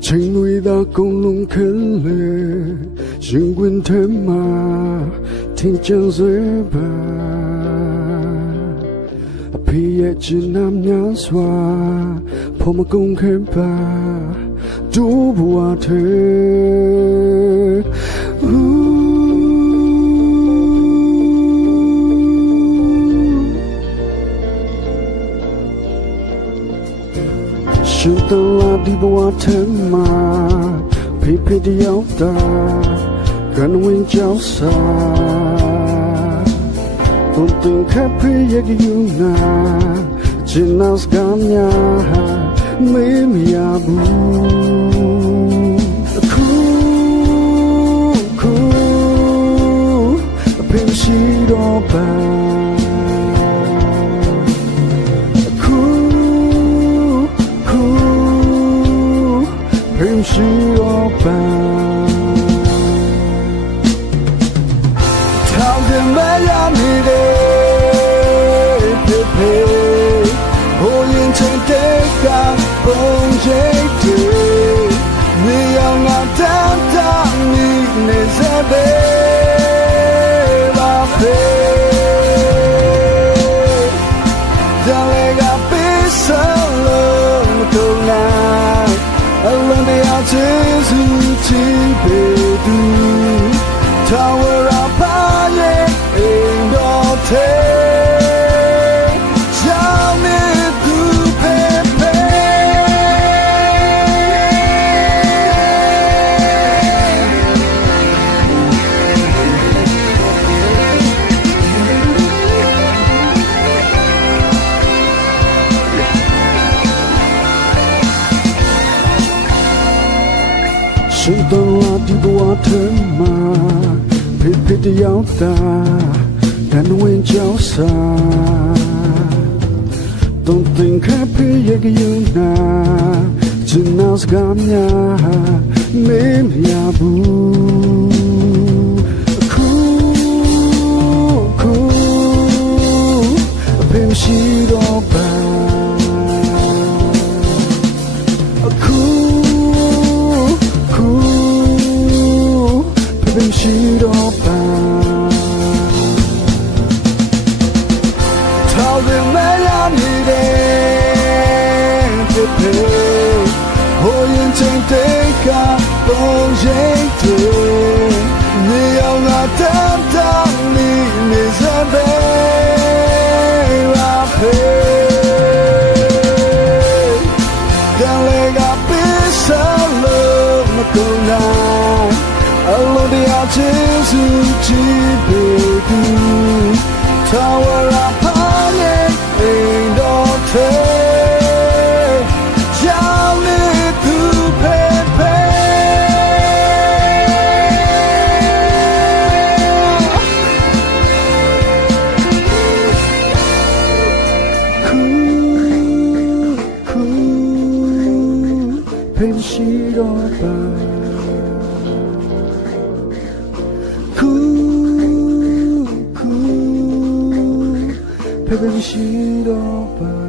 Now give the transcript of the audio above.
Tranh nuôi đã công lung khến lệ Dừng quên thế mà Thiên trang dễ bạc 毕业只那年耍，破么公开吧，都不瓦特。ရှင်တော်ဒီဘဝထဲမှာဖိဖိတယောက်တာကံဝင်ကြောက်စား Something happy jak juna Czy nas gania My miabu Ku, ku Pęsi do pan 是我吧。အောင်ကြမရမီလေးဖြစ်ဖြစ်ဟိုရင်ချင်းတဲ့ကရှိတော်ဒီဘဝထဲမှာဖြစ်ဖြစ်တယောက်သာတန်ဝင်ကြောက်စာต้องติงแค่เพื่ออยากอยู่นาจึงน่าสกามยาไม่มียาบูคูคูเป็นชีโรတော်ဝင်မလာမိတယ်ဖြစ်ဖြစ်ဟိုရင်ချင်းတိတ်ကပုံရိပ်တွေနေအောင်ငါတမ်းတမ်းနေနေစမ်းပဲရာဖေးကလေးကပိစလို့မကုန်တော့အလုံးတရားချင်းစုကြည့်ပေးသူ Tower up pen 실어봐 구구 펜 실어봐